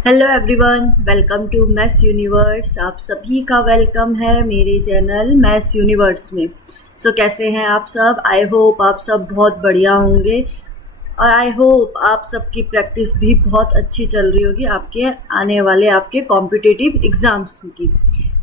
Hello everyone, welcome to maths universe. आप सभी का वेलकम है मेरे चैनल मैथ्स यूनिवर्स में। कैसे हैं आप सब? आई होप आप सब बहुत बढ़िया होंगे और आई होप आप सबकी प्रैक्टिस भी बहुत अच्छी चल रही होगी आपके आने वाले आपके कॉम्पिटिटिव एग्ज़ाम्स की।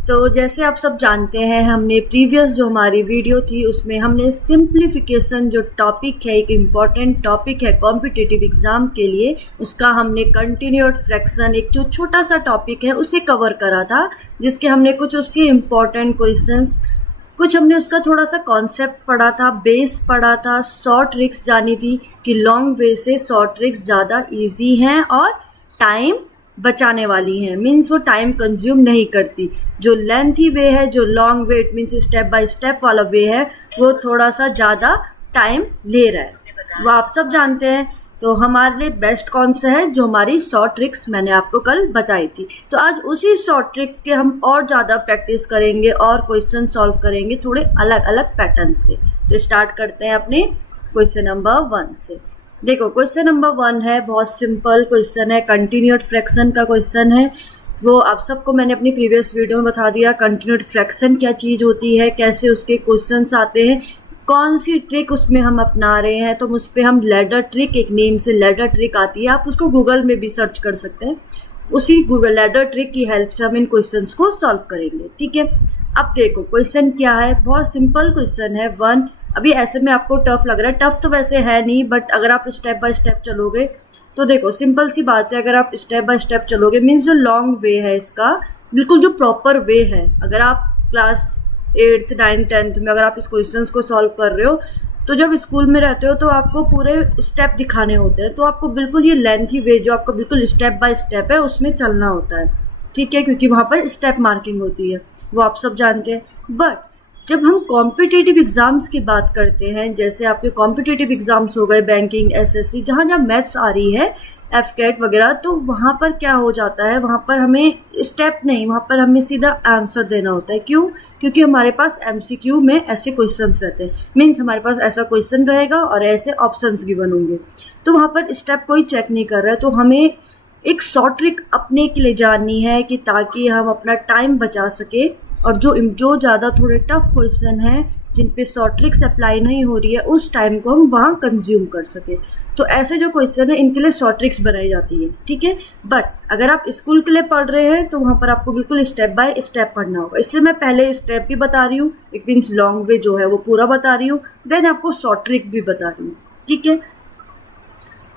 तो जैसे आप सब जानते हैं, हमने प्रीवियस जो हमारी वीडियो थी उसमें हमने सिंप्लीफिकेशन जो टॉपिक है, एक इम्पॉर्टेंट टॉपिक है कॉम्पिटिटिव एग्ज़ाम के लिए, उसका हमने कंटिन्यूड फ्रैक्शन एक जो छोटा सा टॉपिक है उसे कवर करा था, जिसके हमने कुछ उसके इम्पॉर्टेंट क्वेश्चंस, कुछ हमने उसका थोड़ा सा कॉन्सेप्ट पढ़ा था, बेस पढ़ा था, शॉर्ट ट्रिक्स जानी थी कि लॉन्ग वे से शॉर्ट ट्रिक्स ज़्यादा इजी हैं और टाइम बचाने वाली हैं। मीन्स वो टाइम कंज्यूम नहीं करती। जो लेंथी वे है, जो long way, it means step by step वाला वे है, वो थोड़ा सा ज़्यादा टाइम ले रहा है, वो आप सब जानते हैं। तो हमारे लिए बेस्ट कौन सा है? जो हमारी शॉर्ट ट्रिक्स मैंने आपको कल बताई थी। तो आज उसी शॉर्ट ट्रिक्स के हम और ज़्यादा प्रैक्टिस करेंगे और क्वेश्चन सॉल्व करेंगे थोड़े अलग अलग पैटर्न्स के। तो स्टार्ट करते हैं अपने क्वेश्चन नंबर 1 से। देखो, क्वेश्चन नंबर 1 है, बहुत सिंपल क्वेश्चन है, कंटिन्यूड फ्रैक्शन का क्वेश्चन है। वो आप सबको मैंने अपनी प्रीवियस वीडियो में बता दिया कंटिन्यूड फ्रैक्शन क्या चीज़ होती है, कैसे उसके क्वेश्चंस आते हैं, कौन सी ट्रिक उसमें हम अपना रहे हैं। तो उस पर हम लैडर ट्रिक, एक नेम से लैडर ट्रिक आती है, आप उसको गूगल में भी सर्च कर सकते हैं। उसी गूगल लैडर ट्रिक की हेल्प से हम इन क्वेश्चंस को सॉल्व करेंगे। ठीक है, अब देखो क्वेश्चन क्या है, बहुत सिंपल क्वेश्चन है 1। अभी ऐसे में आपको टफ लग रहा है, टफ तो वैसे है नहीं, बट अगर आप स्टेप बाय स्टेप चलोगे तो देखो सिंपल सी बात है। अगर आप स्टेप बाय स्टेप चलोगे मीन्स जो लॉन्ग वे है इसका, बिल्कुल जो प्रॉपर वे है, अगर आप क्लास 8th 9th 10th में अगर आप इस क्वेश्चंस को सॉल्व कर रहे हो, तो जब स्कूल में रहते हो तो आपको पूरे स्टेप दिखाने होते हैं, तो आपको बिल्कुल ये लेंथी वे जो आपका बिल्कुल स्टेप बाय स्टेप है उसमें चलना होता है। ठीक है, क्योंकि वहाँ पर स्टेप मार्किंग होती है, वो आप सब जानते हैं। बट जब हम कॉम्पिटिटिव एग्जाम्स की बात करते हैं, जैसे आपके कॉम्पिटिटिव एग्जाम्स हो गए बैंकिंग, एसएससी, जहाँ जहाँ मैथ्स आ रही है, एफकेट वगैरह, तो वहाँ पर क्या हो जाता है, वहाँ पर हमें स्टेप नहीं, वहाँ पर हमें सीधा आंसर देना होता है। क्यों? क्योंकि हमारे पास एमसीक्यू में ऐसे क्वेश्चंस रहते हैं। मीन्स हमारे पास ऐसा क्वेश्चन रहेगा और ऐसे ऑप्शंस गिवन होंगे, तो वहाँ पर स्टेप कोई चेक नहीं कर रहा है। तो हमें एक शॉर्ट ट्रिक अपने के लिए जाननी है कि ताकि हम अपना टाइम बचा सके, और जो ज़्यादा थोड़े टफ क्वेश्चन हैं जिन पे शॉर्ट ट्रिक्स अप्लाई नहीं हो रही है, उस टाइम को हम वहाँ कंज्यूम कर सके। तो ऐसे जो क्वेश्चन है इनके लिए शॉर्ट ट्रिक्स बनाई जाती है। ठीक है, बट अगर आप स्कूल के लिए पढ़ रहे हैं तो वहाँ पर आपको बिल्कुल स्टेप बाय स्टेप पढ़ना होगा, इसलिए मैं पहले स्टेप भी बता रही हूँ, इट मीन्स लॉन्ग वे जो है वो पूरा बता रही हूँ, देन आपको शॉर्ट ट्रिक भी बता रही हूँ। ठीक है,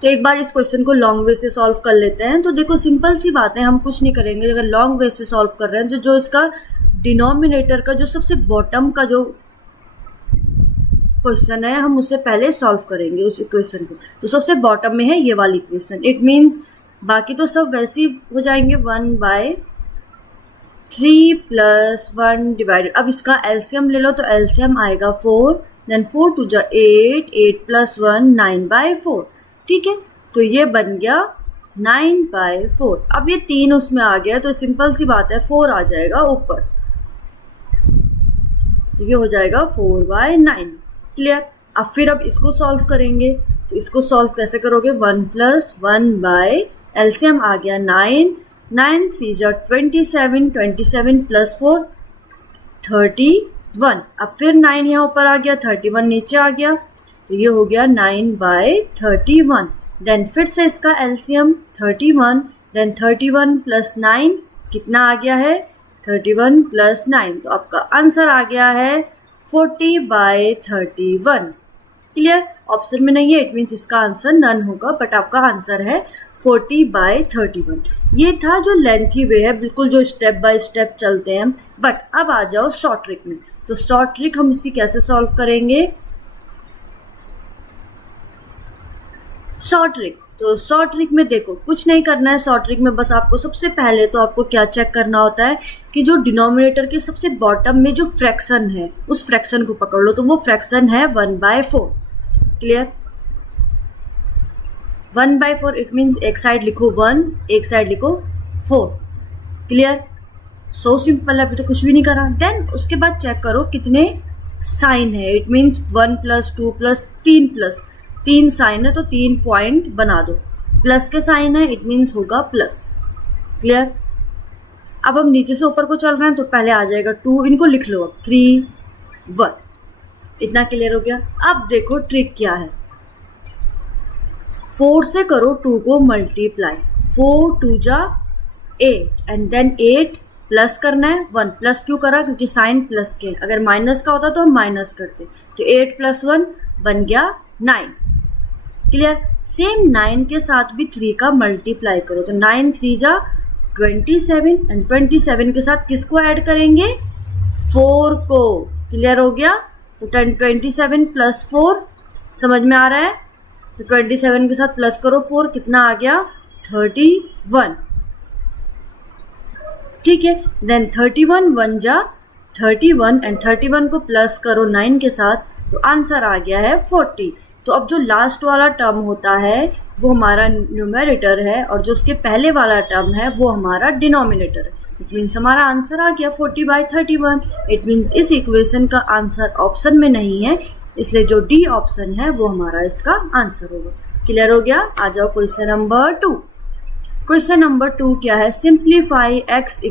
तो एक बार इस क्वेश्चन को लॉन्ग वे से सॉल्व कर लेते हैं। तो देखो सिंपल सी बात है, हम कुछ नहीं करेंगे। अगर लॉन्ग वे से सॉल्व कर रहे हैं तो जो इसका डिनोमिनेटर का जो सबसे बॉटम का जो क्वेश्चन है, हम उससे पहले सॉल्व करेंगे उस इक्वेशन को। तो सबसे बॉटम में है ये वाली इक्वेशन, इट मीन्स बाकी तो सब वैसे ही हो जाएंगे 1/3 + 1 डिवाइडेड। अब इसका एलसीएम ले लो, तो एलसीएम आएगा 4, देन 4 × 8, 8 + 1 9/4। ठीक है, तो ये बन गया 9/4। अब ये 3 उसमें आ गया, तो सिंपल सी बात है 4 आ जाएगा ऊपर, तो ये हो जाएगा 4/9। क्लियर? अब फिर अब इसको सॉल्व करेंगे, तो इसको सॉल्व कैसे करोगे? 1 + 1 एलसीएम आ गया 9, 9 3 × 27, 27 + 4 31। अब फिर 9 यहाँ ऊपर आ गया, 31 नीचे आ गया, तो ये हो गया 9/31। देन फिर से इसका एलसीएम 31, देन 31 + 9 कितना आ गया है? 31 + 9, तो आपका आंसर आ गया है 40/31। क्लियर? ऑप्शन में नहीं है, इट मीन्स इसका आंसर नन होगा, बट आपका आंसर है 40/31। ये था जो लेंथी वे है, बिल्कुल जो स्टेप बाय स्टेप चलते हैं। बट अब आ जाओ शॉर्ट ट्रिक में। तो शॉर्ट ट्रिक हम इसकी कैसे सॉल्व करेंगे? शॉर्ट ट्रिक, तो शॉर्ट ट्रिक में देखो कुछ नहीं करना है। शॉर्ट ट्रिक में बस आपको सबसे पहले तो आपको क्या चेक करना होता है कि जो डिनोमिनेटर के सबसे बॉटम में जो फ्रैक्शन है, उस फ्रैक्शन को पकड़ लो, तो वो फ्रैक्शन है 1/4। क्लियर? 1/4 इट मीन्स एक साइड लिखो 1, एक साइड लिखो 4। क्लियर? सो सिंपल है, अभी तो कुछ भी नहीं करा। देन उसके बाद चेक करो कितने साइन है, इट मीन्स 1 + 2 + 3 + 3 साइन है, तो 3 पॉइंट बना दो। प्लस के साइन है, इट मीन्स होगा प्लस। क्लियर। अब हम नीचे से ऊपर को चल रहे हैं तो पहले आ जाएगा 2, इनको लिख लो अब 3 1, इतना क्लियर हो गया। अब देखो ट्रिक क्या है, 4 से करो 2 को मल्टीप्लाई, 4 2 जा 8 एंड देन 8 प्लस करना है 1, प्लस क्यों करा क्योंकि साइन प्लस के, अगर माइनस का होता तो हम माइनस करते, तो 8 + 1 बन गया 9, क्लियर। सेम 9 के साथ भी 3 का मल्टीप्लाई करो, तो 9 3 जा 27 एंड 27 के साथ किसको ऐड करेंगे, 4 को, क्लियर हो गया। तो 27 + 4 समझ में आ रहा है, तो 27 के साथ प्लस करो 4, कितना आ गया 31, ठीक है। देन 31 1 जा 31 एंड 31 को प्लस करो 9 के साथ, तो आंसर आ गया है 40। तो अब जो लास्ट वाला टर्म होता है वो हमारा न्यूमरेटर है और जो उसके पहले वाला टर्म है वो हमारा डिनोमिनेटर है। इट मीन्स हमारा आंसर आ गया 40/31। इट मीन्स इस इक्वेशन का आंसर ऑप्शन में नहीं है, इसलिए जो डी ऑप्शन है वो हमारा इसका आंसर होगा। क्लियर हो गया। आ जाओ क्वेश्चन नंबर 2। क्वेश्चन नंबर 2 क्या है, सिंप्लीफाई x =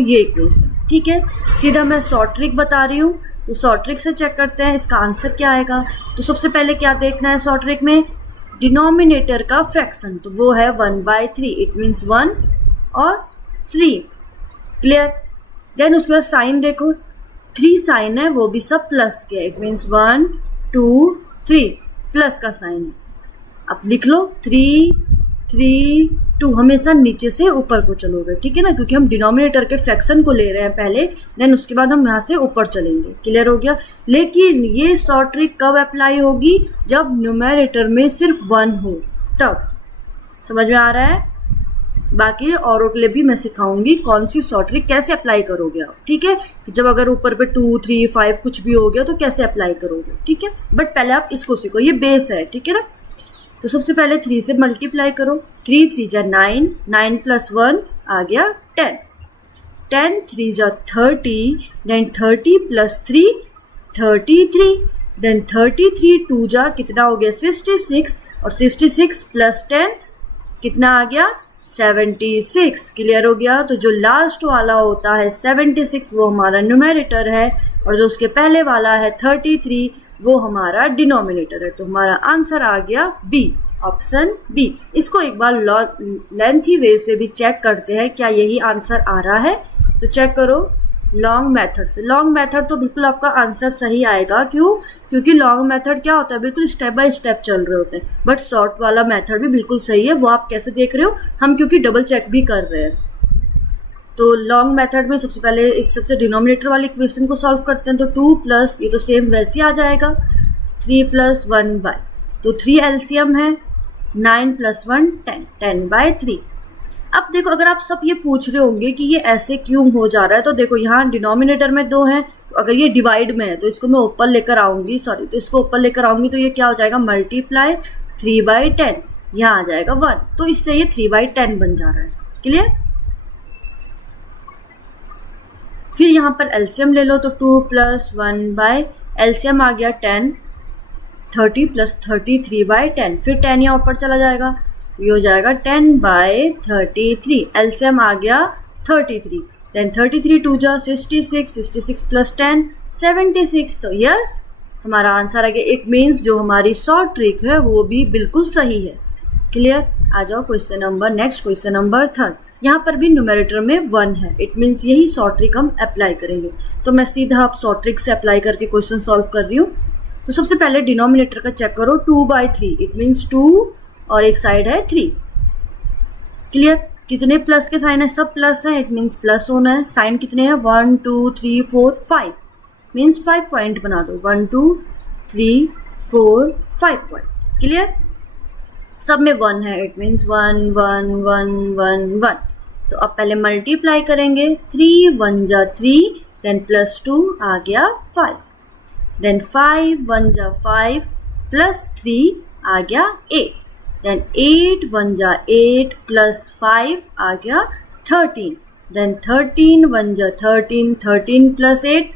ये इक्वेशन, ठीक है। सीधा मैं शॉर्ट ट्रिक बता रही हूँ, तो शॉर्ट ट्रिक से चेक करते हैं इसका आंसर क्या आएगा। तो सबसे पहले क्या देखना है शॉर्ट ट्रिक में, डिनोमिनेटर का फ्रैक्शन, तो वो है 1/3, इट मीन्स 1 और 3, क्लियर। देन उसके बाद साइन देखो, 3 साइन है वो भी सब प्लस के, इट मीन्स 1 2 3 प्लस का साइन है। अब लिख लो 3 3 2, हमेशा नीचे से ऊपर को चलोगे, ठीक है ना, क्योंकि हम डिनोमिनेटर के फ्रैक्शन को ले रहे हैं पहले, देन उसके बाद हम यहाँ से ऊपर चलेंगे। क्लियर हो गया। लेकिन ये शॉर्ट ट्रिक कब अप्लाई होगी, जब न्यूमरेटर में सिर्फ 1 हो, तब। समझ में आ रहा है। बाकी औरों के लिए भी मैं सिखाऊंगी कौन सी शॉर्ट ट्रिक कैसे अप्लाई करोगे आप, ठीक है। जब अगर ऊपर पे 2 3 5 कुछ भी हो गया तो कैसे अप्लाई करोगे, ठीक है। बट पहले आप इसको सीखो, ये बेस है, ठीक है ना। तो सबसे पहले 3 से मल्टीप्लाई करो, 3 3 जा 9, 9 + 1 आ गया 10, 10 3 जा 30, देन 30 + 3 33, देन 33 2 जा कितना हो गया 66, और 66 + 10 कितना आ गया 76। क्लियर हो गया। तो जो लास्ट वाला होता है 76 वो हमारा न्यूमरेटर है, और जो उसके पहले वाला है 33 वो हमारा डिनोमिनेटर है। तो हमारा आंसर आ गया बी, ऑप्शन बी। इसको एक बार लेंथी वे से भी चेक करते हैं क्या यही आंसर आ रहा है। तो चेक करो लॉन्ग मेथड से। लॉन्ग मेथड तो बिल्कुल आपका आंसर सही आएगा, क्यों, क्योंकि लॉन्ग मेथड क्या होता है, बिल्कुल स्टेप बाय स्टेप चल रहे होते हैं। बट शॉर्ट वाला मेथड भी बिल्कुल सही है, वो आप कैसे देख रहे हो, हम क्योंकि डबल चेक भी कर रहे हैं। तो लॉन्ग मेथड में सबसे पहले इस सबसे डिनोमिनेटर वाली इक्वेशन को सॉल्व करते हैं। तो 2 प्लस, ये तो सेम वैसे ही आ जाएगा, 3 + 1/, तो 3 एलसीएम है, 9 + 1 10, 10/3। अब देखो अगर आप सब ये पूछ रहे होंगे कि ये ऐसे क्यों हो जा रहा है, तो देखो यहाँ डिनोमिनेटर में 2 हैं, अगर ये डिवाइड में है तो इसको मैं ऊपर लेकर आऊंगी, सॉरी, तो इसको ऊपर लेकर आऊंगी तो ये क्या हो जाएगा, मल्टीप्लाई 3/10, यहाँ आ जाएगा 1, तो इसलिए ये 3/10 बन जा रहा है। क्लियर। फिर यहाँ पर एलसीएम ले लो, तो 2 + 1/, एलसीएम आ गया 10, 30 + 30 3/10, फिर 10 यहाँ ऊपर चला जाएगा, तो ये हो जाएगा 10/33, एलसीएम आ गया 33, देन 33 2 जा 66, 66 + 10 76। तो यस हमारा आंसर आ गया। इट मीन्स जो हमारी शॉर्ट ट्रिक है वो भी बिल्कुल सही है। क्लियर। आ जाओ question number next, question number 3। यहाँ पर भी न्यूमरेटर में 1 है, इट मीन्स यही शॉर्ट ट्रिक हम अप्लाई करेंगे। तो मैं सीधा अब शॉर्ट ट्रिक से अप्लाई करके क्वेश्चन सॉल्व कर रही हूँ। तो सबसे पहले डिनोमिनेटर का चेक करो, 2/3, इट मीन्स 2 और एक साइड है 3। क्लियर। कितने प्लस के साइन है, सब प्लस है, इट मीन्स प्लस होना है। साइन कितने हैं, 1 2 3 4 5, मीन्स 5 पॉइंट बना दो, 1 2 3 4 5 पॉइंट। क्लियर। सब में 1 है, इट मीन्स 1 1 1 1 1। तो अब पहले मल्टीप्लाई करेंगे, 3 1 जा 3, देन +2 आ गया 5, देन 5 1 जा 5 +3 आ गया 8, देन 8 1 जा 8 +5 आ गया 13, देन 13 1 जा 13, 13 + 8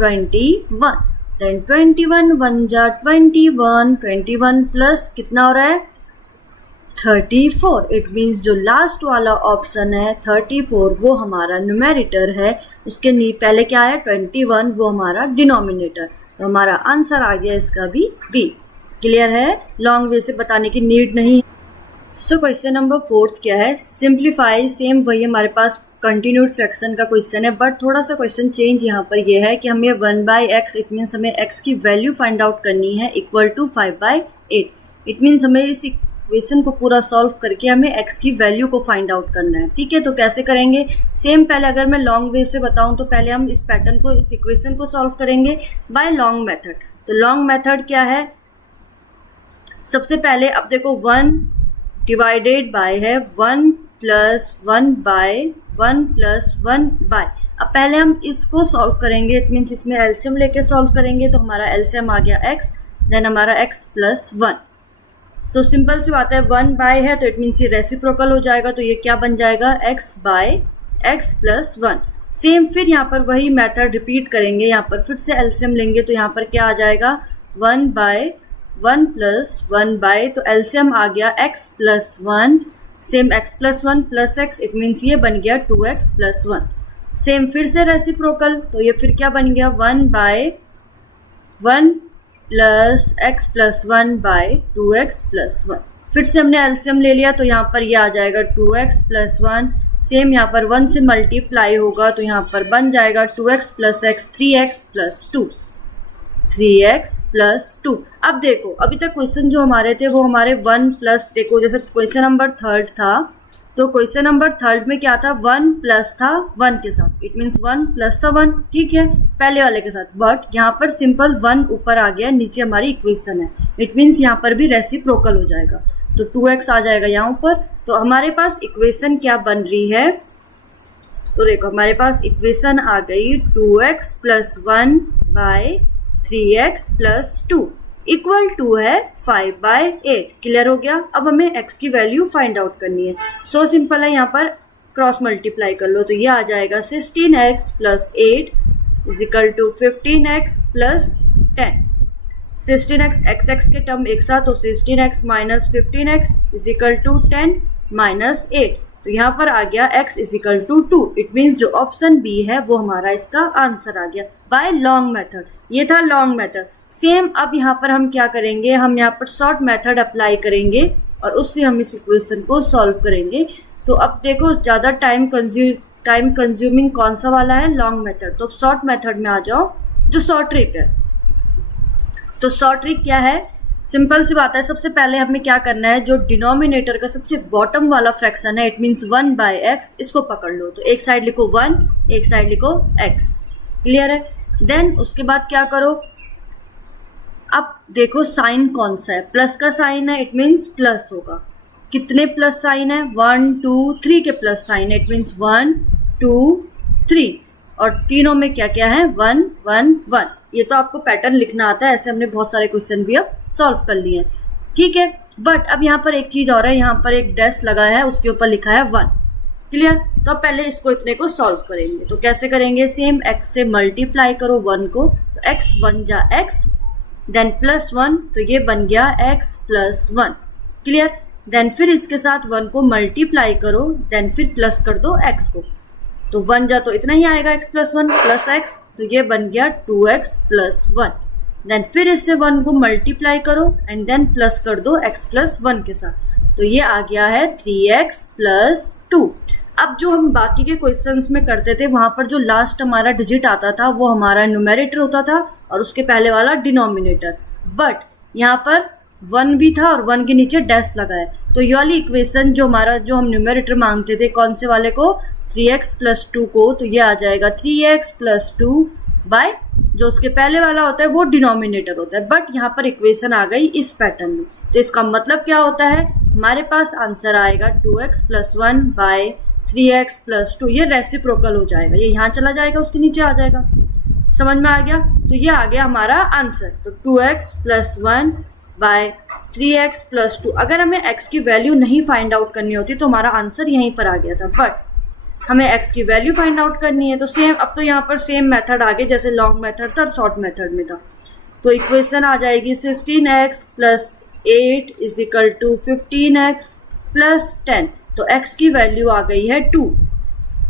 21, देन 21 1 जा 21, 21 प्लस कितना हो रहा है 34। इट मीन्स जो लास्ट वाला ऑप्शन है 34 वो हमारा न्यूमेरेटर है, उसके पहले क्या है 21, वो हमारा डिनोमिनेटर। तो हमारा आंसर आ गया इसका भी बी। क्लियर है, लॉन्ग वे से बताने की नीड नहीं। सो क्वेश्चन नंबर 4 क्या है, सिंप्लीफाई। सेम वही हमारे पास कंटिन्यूड फ्रैक्शन का क्वेश्चन है, बट थोड़ा सा क्वेश्चन चेंज यहाँ पर ये है कि हमें 1/x, इट मीन्स हमें x की वैल्यू फाइंड आउट करनी है इक्वल टू 5/8। इट मीन्स हमें इस इक्वेशन को पूरा सॉल्व करके हमें x की वैल्यू को फाइंड आउट करना है। ठीक है, तो कैसे करेंगे, सेम पहले अगर मैं लॉन्ग वे से बताऊं तो पहले हम इस पैटर्न को, इस इक्वेशन को सॉल्व करेंगे बाय लॉन्ग मेथड। तो लॉन्ग मेथड क्या है, सबसे पहले अब देखो 1 डिवाइडेड बाय है 1 प्लस 1/1 अब पहले हम इसको सॉल्व करेंगे, इट मीन्स इसमें एलसीएम लेके सॉल्व करेंगे। तो हमारा एलसीएम आ गया x, देन हमारा x प्लस 1। तो सिंपल सी बात है, 1 है तो इट मीन्स ये रेसिप्रोकल हो जाएगा, तो ये क्या बन जाएगा x/x प्लस 1। सेम फिर यहाँ पर वही मेथड रिपीट करेंगे, यहाँ पर फिर से एलसीएम लेंगे, तो यहाँ पर क्या आ जाएगा 1/1 प्लस 1 तो एलसीएम आ गया x plus 1। Same x plus 1 plus x, it means ये बन गया 2x प्लस 1। सेम फिर से रेसिप्रोकल, तो ये फिर क्या बन गया 1/1 plus x plus 1/2x plus 1। फिर से हमने एलसीएम ले लिया, तो यहाँ पर ये आ जाएगा 2x प्लस 1। सेम यहाँ पर 1 से मल्टीप्लाई होगा, तो यहाँ पर बन जाएगा 2x plus x 3x plus 2, 3x plus 2। अब देखो अभी तक क्वेश्चन जो हमारे थे वो हमारे 1 प्लस, देखो जैसे क्वेश्चन नंबर 3 था, तो क्वेश्चन नंबर 3 में क्या था 1 प्लस था 1 के साथ, इट मीन्स 1 प्लस था 1। ठीक है, पहले वाले के साथ, बट यहाँ पर सिंपल 1 ऊपर आ गया, नीचे हमारी इक्वेशन है, इट मीन्स यहाँ पर भी रेसिप्रोकल हो जाएगा, तो 2x आ जाएगा यहाँ ऊपर। तो हमारे पास इक्वेशन क्या बन रही है, तो देखो हमारे पास इक्वेशन आ गई 2x plus 1/3x plus 2 equal to है 5/8। क्लियर हो गया। अब हमें x की वैल्यू फाइंड आउट करनी है, सो सिंपल है, यहाँ पर क्रॉस मल्टीप्लाई कर लो, तो ये आ जाएगा 16x plus 8 is equal to 15x plus 10। 16x x के टर्म एक साथ, तो 16x minus 15x is equal to 10 minus 8, तो यहाँ पर आ गया x is equal to 2। It means जो ऑप्शन बी है वो हमारा इसका आंसर आ गया बाय लॉन्ग मेथड। ये था लॉन्ग मेथड। सेम अब यहाँ पर हम क्या करेंगे, हम यहाँ पर शॉर्ट मेथड अप्लाई करेंगे और उससे हम इस इक्वेशन को सॉल्व करेंगे। तो अब देखो ज़्यादा टाइम कंज्यूमिंग कौन सा वाला है, लॉन्ग मेथड। तो शॉर्ट मेथड में आ जाओ, जो शॉर्ट ट्रिक है। तो शॉर्ट ट्रिक क्या है, सिंपल सी बात है, सबसे पहले हमें क्या करना है, जो डिनोमिनेटर का सबसे बॉटम वाला फ्रैक्शन है, इट मीन्स 1/x, इसको पकड़ लो। तो एक साइड लिखो 1, एक साइड लिखो x। क्लियर है। देन उसके बाद क्या करो, अब देखो साइन कौन सा है, प्लस का साइन है, इट मीन्स प्लस होगा। कितने प्लस साइन है, 1 2 3 के प्लस साइन है, इट मीन्स 1 2 3, और तीनों में क्या क्या है 1 1 1। ये तो आपको पैटर्न लिखना आता है, ऐसे हमने बहुत सारे क्वेश्चन भी अब सॉल्व कर लिए हैं। ठीक है, बट अब यहाँ पर एक चीज और है, यहाँ पर एक डैश लगा है, उसके ऊपर लिखा है 1। क्लियर। तो पहले इसको इतने को सॉल्व करेंगे, तो कैसे करेंगे, सेम x से मल्टीप्लाई करो 1 को, तो x 1 जा x, देन प्लस 1, तो ये बन गया x प्लस 1। क्लियर। देन फिर इसके साथ 1 को मल्टीप्लाई करो, देन फिर प्लस कर दो x को, तो 1 जा तो इतना ही आएगा x प्लस 1 प्लस x, तो ये बन गया 2x प्लस 1। देन फिर इससे 1 को मल्टीप्लाई करो एंड देन प्लस कर दो x प्लस 1 के साथ, तो ये आ गया है 3x प्लस 2। अब जो हम बाकी के क्वेश्चंस में करते थे, वहां पर जो लास्ट हमारा डिजिट आता था वो हमारा न्यूमेरेटर होता था और उसके पहले वाला डिनोमिनेटर, बट यहाँ पर 1 भी था और 1 के नीचे डैश लगा है। तो ये वाली इक्वेशन जो हमारा, जो हम न्यूमेरेटर मांगते थे, कौन से वाले को, 3x प्लस 2 को, तो ये आ जाएगा 3x प्लस 2 बाय जो उसके पहले वाला होता है वो डिनोमिनेटर होता है, बट यहाँ पर इक्वेशन आ गई इस पैटर्न में। तो इसका मतलब क्या होता है, हमारे पास आंसर आएगा 2x plus 1 bye 3x plus 2। ये रेसिप्रोकल हो जाएगा, ये यहाँ चला जाएगा, उसके नीचे आ जाएगा। समझ में आ गया। तो ये आ गया हमारा आंसर। तो 2x plus 1 bye 3x plus 2। अगर हमें x की वैल्यू नहीं फाइंड आउट करनी होती तो हमारा आंसर यहीं पर आ गया था, बट हमें x की वैल्यू फाइंड आउट करनी है। तो सेम, अब तो यहाँ पर सेम मेथड आ गया जैसे लॉन्ग मेथड था और शॉर्ट मेथड में था। तो इक्वेशन आ जाएगी 16x plus 8 is equal to 15x plus 10, तो x की वैल्यू आ गई है 2।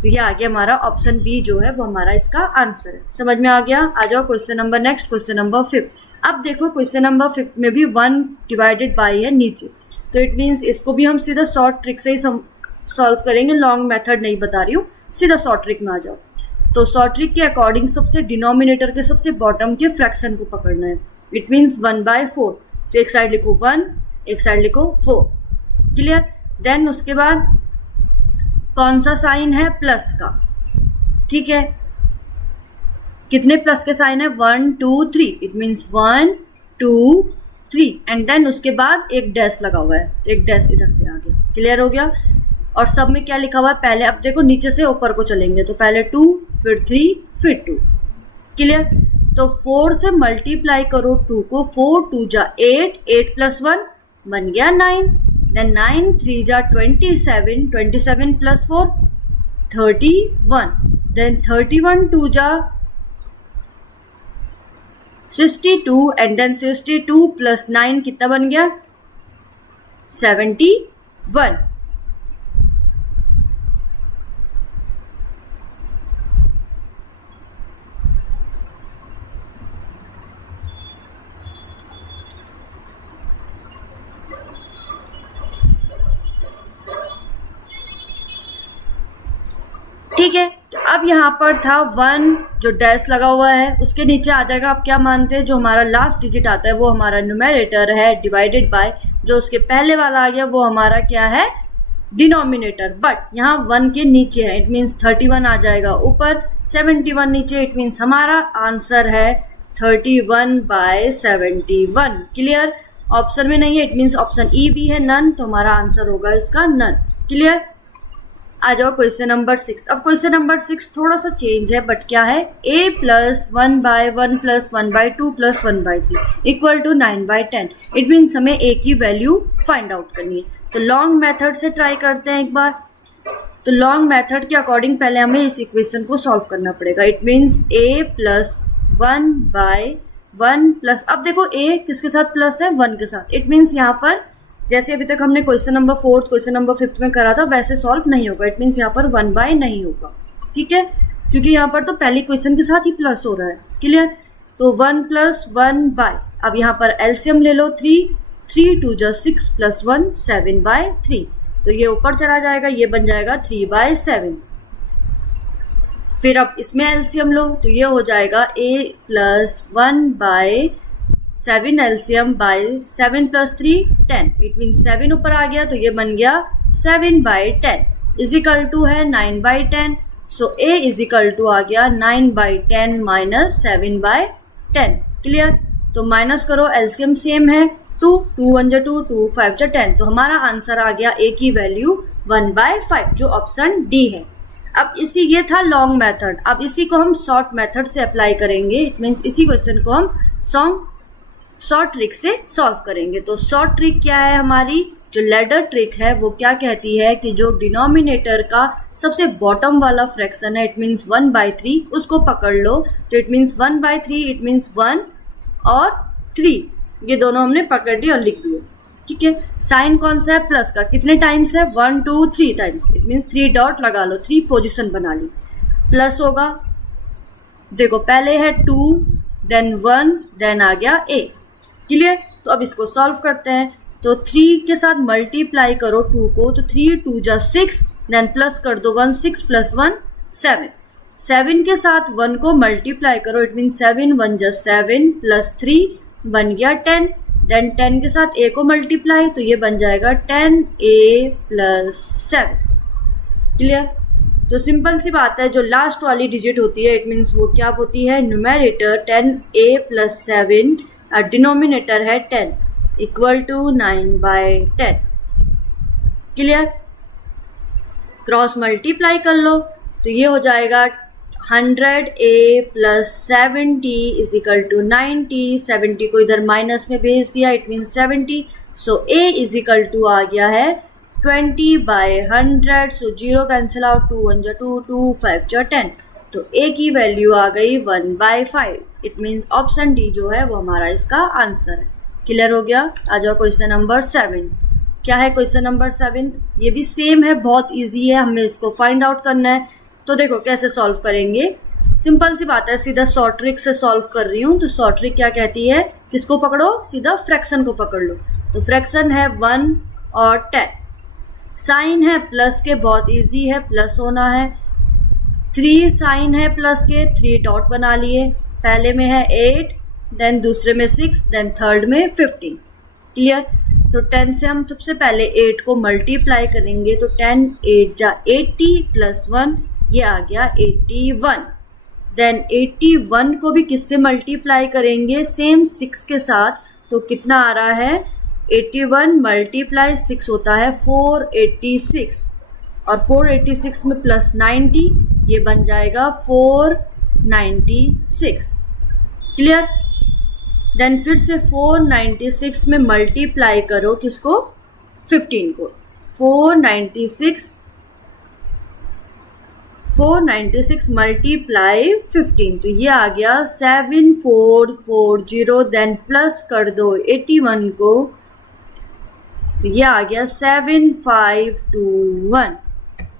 तो ये आ गया हमारा ऑप्शन बी जो है वो हमारा इसका आंसर है। समझ में आ गया? आ जाओ question number next, question number 5। अब देखो क्वेश्चन नंबर 5 में भी 1 डिवाइडेड बाई है नीचे, तो इट मीन्स इसको भी हम सीधा शॉर्ट ट्रिक से ही सॉल्व करेंगे, लॉन्ग मेथड नहीं बता रही हूँ, सीधा शॉर्ट ट्रिक में आ जाओ। तो शॉर्ट ट्रिक के अकॉर्डिंग सबसे डिनोमिनेटर के सबसे बॉटम के फ्रैक्शन को पकड़ना है। इट मीन्स 1/4, तो एक साइड लिखो 1, एक साइड लिखो 4। क्लियर? देन उसके बाद कौन सा साइन है? प्लस का। ठीक है, कितने प्लस के साइन है? 1 2 3, इट मीन्स 1 2 3, एंड देन उसके बाद एक डैश लगा हुआ है, एक डैश इधर से आ गया। क्लियर हो गया? और सब में क्या लिखा हुआ है? पहले अब देखो नीचे से ऊपर को चलेंगे, तो पहले 2, फिर 3, फिर 2। क्लियर? तो 4 से मल्टीप्लाई करो 2 को, 4 2 जा 8, 8 प्लस 1 बन गया 9, देन 9 3 जा 27, 27 प्लस 4 31, देन 31 2 जा 62, एंड देन 62 प्लस 9 कितना बन गया? 71। ठीक है, तो अब यहाँ पर था 1 जो डैश लगा हुआ है, उसके नीचे आ जाएगा, आप क्या मानते हैं, जो हमारा लास्ट डिजिट आता है वो हमारा न्यूमेरेटर है, डिवाइडेड बाय जो उसके पहले वाला आ गया वो हमारा क्या है? डिनोमिनेटर। बट यहाँ 1 के नीचे है, इट मीन्स 31 आ जाएगा ऊपर, 71 नीचे, इट मीन्स हमारा आंसर है 31/71। क्लियर? ऑप्शन में नहीं है, इट मीन्स ऑप्शन ई भी है नन, तो हमारा आंसर होगा इसका नन। क्लियर? आ जाओ क्वेश्चन नंबर 6। अब क्वेश्चन नंबर 6 थोड़ा सा चेंज है, बट क्या है? a plus 1/1 plus 1/2 plus 1/3 equal to 9/10। It means हमें a की वैल्यू फाइंड आउट करनी है। तो लॉन्ग मेथड से ट्राई करते हैं एक बार। तो लॉन्ग मेथड के अकॉर्डिंग पहले हमें इस इक्वेशन को सॉल्व करना पड़ेगा। It means a plus 1/1 plus, अब देखो a किसके साथ प्लस है? 1 के साथ। इट मीन्स यहाँ पर जैसे अभी तक हमने क्वेश्चन नंबर 4 क्वेश्चन नंबर 5 में करा था वैसे सॉल्व नहीं होगा। इट मीन्स यहाँ पर 1/, नहीं होगा। ठीक है, क्योंकि यहाँ पर तो पहली क्वेश्चन के साथ ही प्लस हो रहा है। क्लियर? तो 1 प्लस 1/, अब यहाँ पर एलसीएम ले लो 3, 3 2 जा 6 प्लस 1 7/3, तो ये ऊपर चला जाएगा, ये बन जाएगा 3/7। फिर अब इसमें एलसीएम लो, तो ये हो जाएगा a plus 1/7 LCM bye 7 plus 3 10, it mean 7 ऊपर आ गया, तो ये बन गया 7/10 इजिकल टू है 9/10। सो a इजिकल टू आ गया 9/10 माइनस 7/10। क्लियर? तो माइनस करो, एलसीएम सेम है 2, 2 1 जा 2, 2 5 जा 10, तो हमारा आंसर आ गया a की वैल्यू 1/5 जो ऑप्शन डी है। अब इसी ये था लॉन्ग मेथड, अब इसी को हम शॉर्ट मेथड से अप्लाई करेंगे। इट मीन्स इसी क्वेश्चन को हम शॉर्ट ट्रिक से सॉल्व करेंगे। तो शॉर्ट ट्रिक क्या है हमारी? जो लैडर ट्रिक है वो क्या कहती है कि जो डिनोमिनेटर का सबसे बॉटम वाला फ्रैक्शन है, इट मीन्स 1/3, उसको पकड़ लो। तो इट मीन्स 1/3, इट मीन्स 1 और 3, ये दोनों हमने पकड़ दिए और लिख दिए। ठीक है, साइन कौन सा है? प्लस का। कितने टाइम्स है? 1 2 3 टाइम्स, इट मीन्स 3 डॉट लगा लो, 3 पोजिशन बना ली, प्लस होगा। देखो पहले है 2, देन 1, देन आ गया a। क्लियर? तो अब इसको सॉल्व करते हैं। तो 3 के साथ मल्टीप्लाई करो 2 को, तो 3 2 जा 6, देन प्लस कर दो 1, 6 प्लस 1 7। 7 के साथ 1 को मल्टीप्लाई करो, इट मीन 7 1 जा 7 प्लस 3 बन गया 10, देन 10 के साथ a को मल्टीप्लाई, तो ये बन जाएगा 10a प्लस 7। क्लियर? तो सिंपल सी बात है, जो लास्ट वाली डिजिट होती है इट मीन्स वो क्या होती है? न्यूमेरेटर 10a प्लस 7 और डिनोमिनेटर है 10 equal to 9/10। Clear? Cross multiply कर लो, तो ये हो जाएगा 100a plus 70 is equal to 90। 70 को इधर माइनस में भेज दिया, it mean 70। So a is equal to आ गया है 20/100। सो 0 कैंसिल आउट, 2 1 जा 2, 2 5 जा 10, तो a की वैल्यू आ गई 1/5। इट मीन ऑप्शन डी जो है वो हमारा इसका आंसर है। क्लियर हो गया? आ जाओ क्वेश्चन नंबर 7। क्या है क्वेश्चन नंबर 7, ये भी सेम है, बहुत इजी है, हमें इसको फाइंड आउट करना है। तो देखो कैसे सॉल्व करेंगे, सिंपल सी बात है, सीधा शॉर्ट ट्रिक से सॉल्व कर रही हूँ। तो शॉर्ट ट्रिक क्या कहती है, किसको पकड़ो, सीधा फ्रैक्शन को पकड़ लो। तो फ्रैक्शन है 1 और 10, साइन है प्लस के, बहुत इजी है, प्लस होना है। 3 साइन है प्लस के, 3 डॉट बना लिए, पहले में है 8, देन दूसरे में 6, देन थर्ड में 15। क्लियर। तो 10 से हम सबसे पहले 8 को मल्टीप्लाई करेंगे, तो 10 8 जा 80 प्लस 1, ये आ गया 81। देन 81 को भी किससे मल्टीप्लाई करेंगे, सेम 6 के साथ। तो कितना आ रहा है, 81 मल्टीप्लाई 6 होता है 486, और 486 में प्लस 90, ये बन जाएगा 496। क्लियर। देन फिर से 496 में मल्टीप्लाई करो किसको, 15 को। 496 मल्टीप्लाई 15, तो ये आ गया 7440। देन प्लस कर दो 81 को, तो ये आ गया 7521।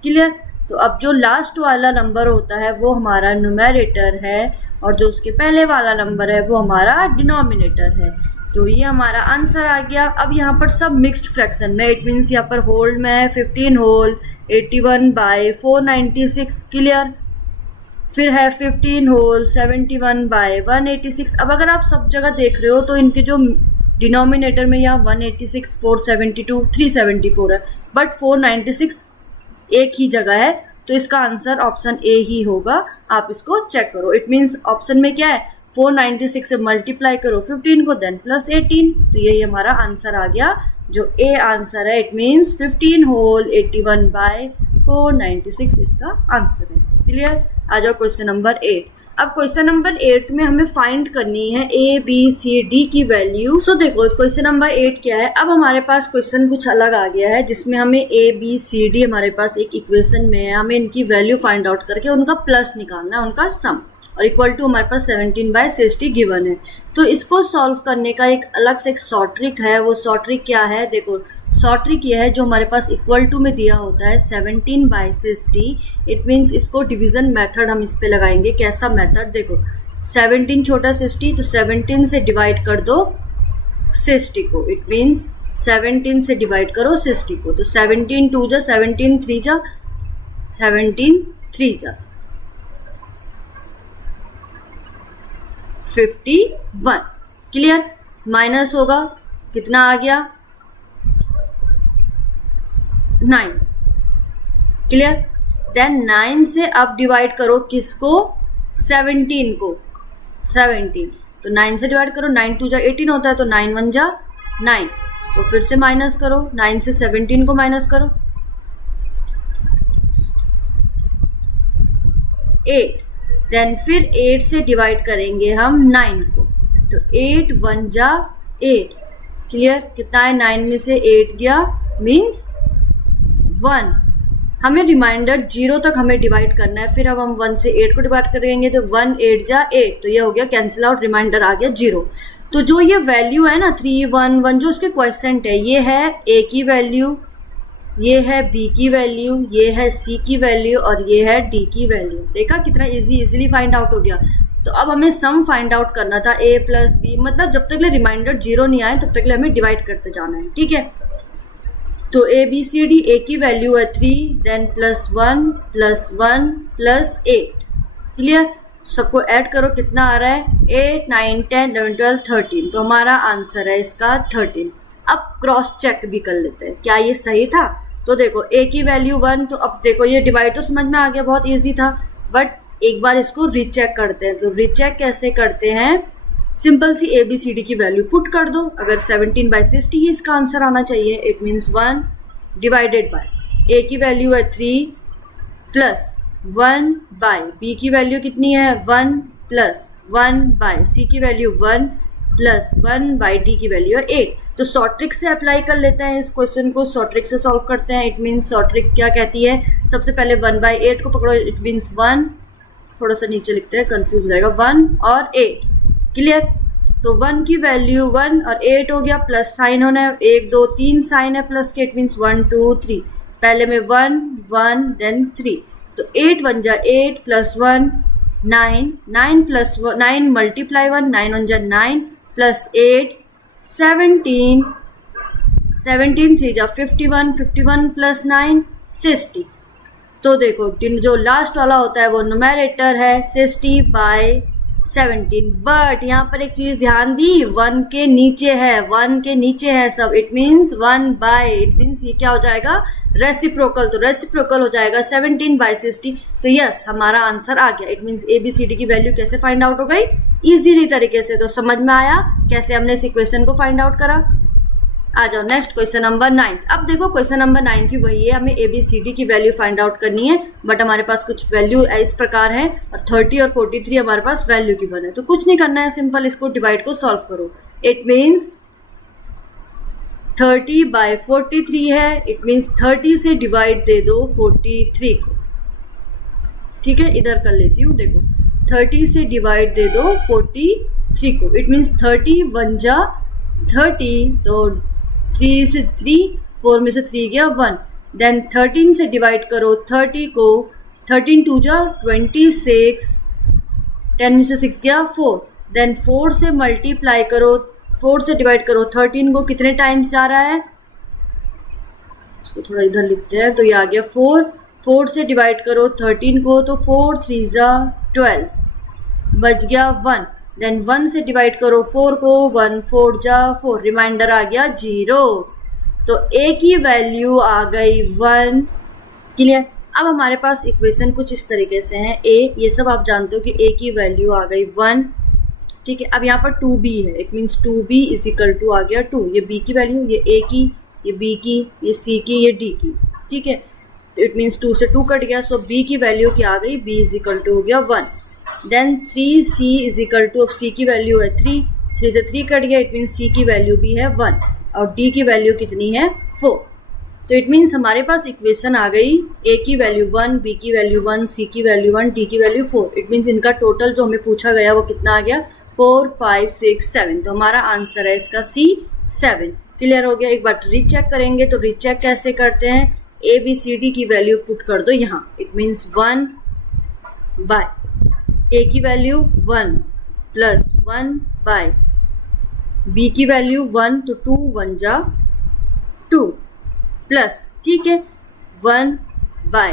क्लियर। तो अब जो लास्ट वाला नंबर होता है वो हमारा न्यूमरेटर है, और जो उसके पहले वाला नंबर है वो हमारा डिनोमिनेटर है। तो ये हमारा आंसर आ गया। अब यहाँ पर सब मिक्स्ड फ्रैक्शन में, इट मीन्स यहाँ पर होल में है 15 होल 81/496। क्लियर। फिर है 15 होल 71/186। अब अगर आप सब जगह देख रहे हो तो इनके जो डिनोमिनेटर में यहाँ 186, 472, 374 है, बट 496 एक ही जगह है, तो इसका आंसर ऑप्शन ए ही होगा। आप इसको चेक करो। इट मीन्स ऑप्शन में क्या है, 496 से मल्टीप्लाई करो 15 को, देन प्लस 18, तो यही हमारा आंसर आ गया, जो ए आंसर है। इट मीन्स 15 होल 81/496 इसका आंसर है। क्लियर। आ जाओ क्वेश्चन नंबर 8। अब क्वेश्चन नंबर 8 में हमें फाइंड करनी है ए बी सी डी की वैल्यू। सो देखो क्वेश्चन नंबर 8 क्या है, अब हमारे पास क्वेश्चन कुछ अलग आ गया है, जिसमें हमें ए बी सी डी हमारे पास एक इक्वेशन में है, हमें इनकी वैल्यू फाइंड आउट करके उनका प्लस निकालना है, उनका सम, और इक्वल टू हमारे पास 17/60 गिवन है। तो इसको सॉल्व करने का एक अलग से एक शॉर्ट ट्रिक है। वो शॉर्ट ट्रिक क्या है, देखो शॉर्ट ट्रिक ये है, जो हमारे पास इक्वल टू में दिया होता है 17/60, इट मीन्स इसको डिवीजन मेथड हम इस पे लगाएंगे। कैसा मेथड, देखो 17 छोटा 60, तो 17 से डिवाइड कर दो 60 को, इट मीन्स 17 से डिवाइड करो 60 को। तो 17 2 जा 17 3 जा 17 3 जा 51। क्लियर। माइनस होगा, कितना आ गया 9। क्लियर। देन 9 से अब डिवाइड करो किसको, 17 को, 17, तो 9 से डिवाइड करो, 9 2 जा 18 होता है, तो 9 1 जा 9, तो फिर से माइनस करो, 9 से 17 को माइनस करो, 8। देन फिर 8 से डिवाइड करेंगे हम 9 को, तो 8 1 जा 8। क्लियर। कितना है, 9 में से 8 गया, मीन्स 1। हमें रिमाइंडर 0 तक हमें डिवाइड करना है, फिर अब हम 1 से 8 को डिवाइड करेंगे, तो 1 8 जा 8, तो ये हो गया कैंसिल आउट, रिमाइंडर आ गया 0। तो जो ये वैल्यू है ना 3 1 1, जो उसके क्वेश्चन है, ये है ए की वैल्यू, ये है बी की वैल्यू, ये है सी की वैल्यू, और ये है डी की वैल्यू। देखा कितना इजीली फाइंड आउट हो गया। तो अब हमें सम फाइंड आउट करना था, ए प्लस बी, मतलब जब तक ले रिमाइंडर 0 नहीं आए तब तक ले हमें डिवाइड करते जाना है। ठीक है। तो ए बी सी डी, ए की वैल्यू है 3, देन +1 +1 +8। क्लियर। सबको ऐड करो, कितना आ रहा है, 8 9 10 11 12 13, तो हमारा आंसर है इसका 13। अब क्रॉस चेक भी कर लेते हैं, क्या ये सही था। तो देखो ए की वैल्यू 1, तो अब देखो ये डिवाइड तो समझ में आ गया, बहुत इजी था, बट एक बार इसको रीचेक करते हैं। तो रीचेक कैसे करते हैं, सिंपल सी ए बी सी डी की वैल्यू पुट कर दो। अगर 17/60 ही इसका आंसर आना चाहिए, it means 1 divided by A की वैल्यू है 3 प्लस 1 बाय बी की वैल्यू कितनी है 1 प्लस 1 बाय सी की वैल्यू 1 प्लस 1 बाई डी की वैल्यू है 8। तो शॉर्ट ट्रिक से अप्लाई कर लेते हैं इस क्वेश्चन को, शॉर्ट ट्रिक से सॉल्व करते हैं। इट मीन्स शॉर्ट ट्रिक क्या कहती है, सबसे पहले 1/8 को पकड़ो, इट मीन्स 1, थोड़ा सा नीचे लिखते हैं कंफ्यूज हो जाएगा, 1 और 8। क्लियर। तो 1 की वैल्यू 1 और 8 हो गया, प्लस साइन होना है, 1 2 3 साइन है प्लस के, इट मीन्स 1 2 3, पहले में 1 1 देन 3, तो 8 1 जा 8 प्लस 1 9, 9 प्लस 9 मल्टीप्लाई 1, 9 1 जा 9 प्लस 8 17, 17 3 जा 51, 51 प्लस 9 60। तो देखो जो लास्ट वाला होता है वो न्यूमरेटर है 60/17, बट यहाँ पर एक चीज ध्यान दी, 1 के नीचे है, 1 के नीचे है सब, इट मीन्स 1/, इट मीन्स ये क्या हो जाएगा रेसिप्रोकल, तो रेसिप्रोकल हो जाएगा 17/60। तो यस हमारा आंसर आ गया। इट मीन्स ABCD की वैल्यू कैसे फाइंड आउट हो गई, इजीली तरीके से। तो समझ में आया कैसे हमने इस इक्वेशन को फाइंड आउट करा। आ जाओ नेक्स्ट क्वेश्चन नंबर 9। अब देखो क्वेश्चन नंबर 9 भी वही है, हमें ABCD की वैल्यू फाइंड आउट करनी है, बट हमारे पास कुछ वैल्यू इस प्रकार है और 30 और 43 हमारे पास वैल्यू गिवन है। तो कुछ नहीं करना है, सिंपल इसको डिवाइड को सॉल्व करो। इट मीन्स 30/43 है, इट मीन्स 30 से डिवाइड दे दो 43 को, ठीक है। इधर कर लेती हूँ, देखो 30 से डिवाइड दे दो 43 को, इट मीन्स 30 1 जा 30, तो 3 से 3, 4 में से 3 गया 1, देन 13 से डिवाइड करो 30 को, 13 2 जा 26, 10 में से 6 गया 4, देन 4 से मल्टीप्लाई करो, 4 से डिवाइड करो 13 को, कितने टाइम्स जा रहा है, इसको थोड़ा इधर लिखते हैं, तो ये आ गया 4, 4 से डिवाइड करो 13 को, तो 4 3 जा 12, बच गया 1, देन 1 से डिवाइड करो 4 को, 1 4 जा 4, रिमाइंडर आ गया 0, तो A की वैल्यू आ गई 1। क्लियर। अब हमारे पास इक्वेशन कुछ इस तरीके से है, A, ये सब आप जानते हो कि A की वैल्यू आ गई 1, ठीक है। अब यहाँ पर 2B है, it means 2B is equal to आ गया 2, ये B की वैल्यू, ये A की, ये B की, ये C की, ये D की, ठीक है। तो इट मीन्स 2 से 2 कट गया, सो B की वैल्यू क्या आ गई, B इज इक्वल टू हो गया 1, then 3C is equal to, अब C की वैल्यू है 3, 3 से 3 कट गया, इट मीन्स C की वैल्यू भी है 1 और D की वैल्यू कितनी है 4। तो इट मीन्स हमारे पास इक्वेशन आ गई, A की वैल्यू 1, B की वैल्यू 1, C की वैल्यू 1, D की वैल्यू 4। इट मीन्स इनका टोटल जो हमें पूछा गया वो कितना आ गया 4 5 6 7, तो हमारा आंसर है इसका C 7। क्लियर हो गया। एक बार रीचेक करेंगे, तो रीचेक कैसे करते हैं, ABCD की वैल्यू पुट कर दो यहाँ, इट मीन्स 1 बाय A की वैल्यू 1 प्लस 1 बाय B की वैल्यू 1, तो 2 1 जा 2 प्लस, ठीक है, 1 बाय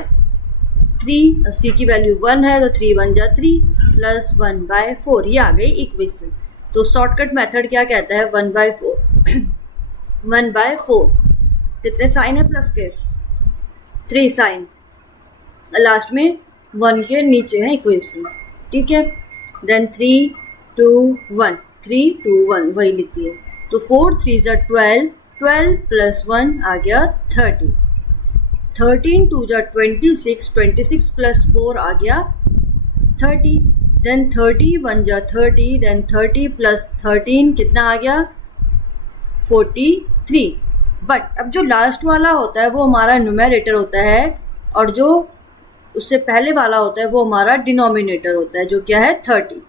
3, C की वैल्यू 1 है तो 3 1 जा 3 प्लस 1 बाय 4, ये आ गई इक्वेशन। तो शॉर्टकट मेथड क्या कहता है, 1/4 1/4, कितने साइन है प्लस के 3 साइन, लास्ट में 1 के नीचे हैं इक्वेशंस, ठीक है। देन 3 2 1, 3 2 1 वही लिखती है, तो 4 3 जा 12, 12 प्लस 1 आ गया 30, 13 2 जा 26, 26 प्लस 4 आ गया 30, देन 30 1 जा 30, देन 30 प्लस 13 कितना आ गया 43। बट अब जो लास्ट वाला होता है वो हमारा न्यूमरेटर होता है और जो उससे पहले वाला होता है वो हमारा डिनोमिनेटर होता है, जो क्या है 30।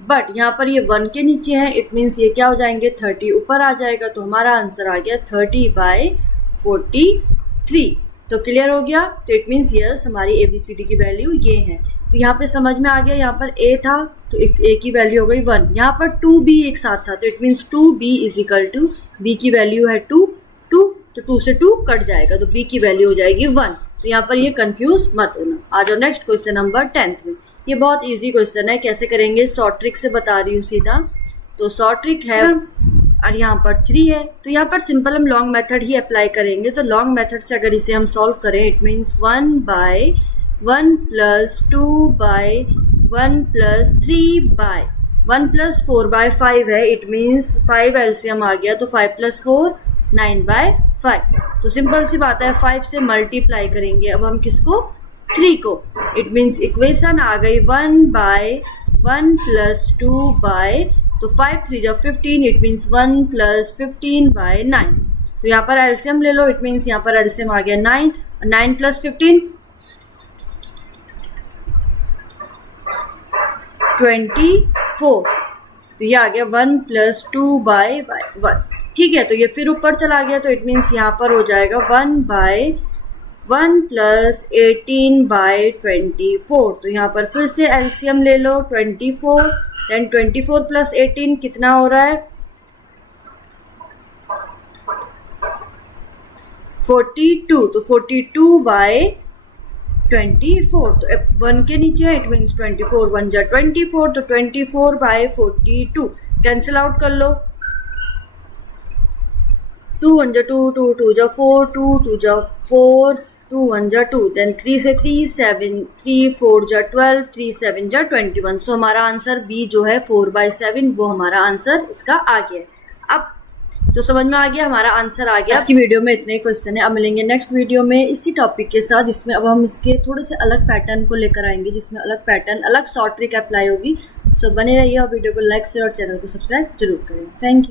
बट यहाँ पर ये 1 के नीचे है, इट मीन्स ये क्या हो जाएंगे 30 ऊपर आ जाएगा, तो हमारा आंसर आ गया 30/43। तो क्लियर हो गया। तो इट मीन्स यस हमारी ABCD की वैल्यू ये है। तो यहाँ पे समझ में आ गया, यहाँ पर A था तो A की वैल्यू हो गई 1, यहाँ पर 2B एक साथ था, तो it means 2B is equal to, B की वैल्यू है 2, तो 2 से 2 कट जाएगा, तो B की वैल्यू हो जाएगी 1। तो यहाँ पर ये कंफ्यूज मत होना। आ जाओ नेक्स्ट क्वेश्चन नंबर 10 में। ये बहुत इजी क्वेश्चन है, कैसे करेंगे शॉर्ट ट्रिक से बता रही हूँ सीधा। तो शॉर्ट ट्रिक है और यहाँ पर 3 है, तो यहाँ पर सिंपल हम लॉन्ग मेथड ही अप्लाई करेंगे। तो लॉन्ग मेथड से अगर इसे हम सॉल्व करें, it means 1/1 plus 2/1 plus 3/1 plus 4/5 है, इट मीन्स 5 एलसीएम आ गया, तो 5 प्लस 4 9/5। तो सिंपल सी बात है, 5 से मल्टीप्लाई करेंगे अब हम किसको 3 को, इट मीन्स इक्वेशन आ गई 1/1 प्लस 2/, तो 5 3 जा 15, इट मीन्स 1 प्लस 15/9। तो यहाँ पर एलसीएम ले लो, इट मीन्स यहाँ पर एलसीएम आ गया 9, 9 प्लस 15 24, तो ये आ गया 1 + 2/1। ठीक है, तो ये फिर ऊपर चला गया, तो इट मीन्स यहाँ पर हो जाएगा 1/1 + 18/24। तो यहाँ पर फिर से एलसीएम ले लो 24, देन 24 + 18 कितना हो रहा है 42। तो 42/24, तो 1 के नीचे इट मीन्स 24 1 जा 24, तो 24/42 कैंसिल आउट कर लो। 2 1 जा 2, 2 2 जा 4, 2 2 जा 4, 2 1 जा 2, देन 3 से 3 7, 3 4 जा 12, 3 7 जा 21। सो हमारा आंसर बी जो है 4/7 वो हमारा आंसर इसका आ गया। अब तो समझ में आ गया, हमारा आंसर आ गया। आज की वीडियो में इतने क्वेश्चन है, अब मिलेंगे नेक्स्ट वीडियो में इसी टॉपिक के साथ, जिसमें अब हम इसके थोड़े से अलग पैटर्न को लेकर आएंगे, जिसमें अलग पैटर्न अलग शॉर्ट ट्रिक अप्लाई होगी। सो बने रहिए और वीडियो को लाइक शेयर और चैनल को सब्सक्राइब जरूर करें। Thank you.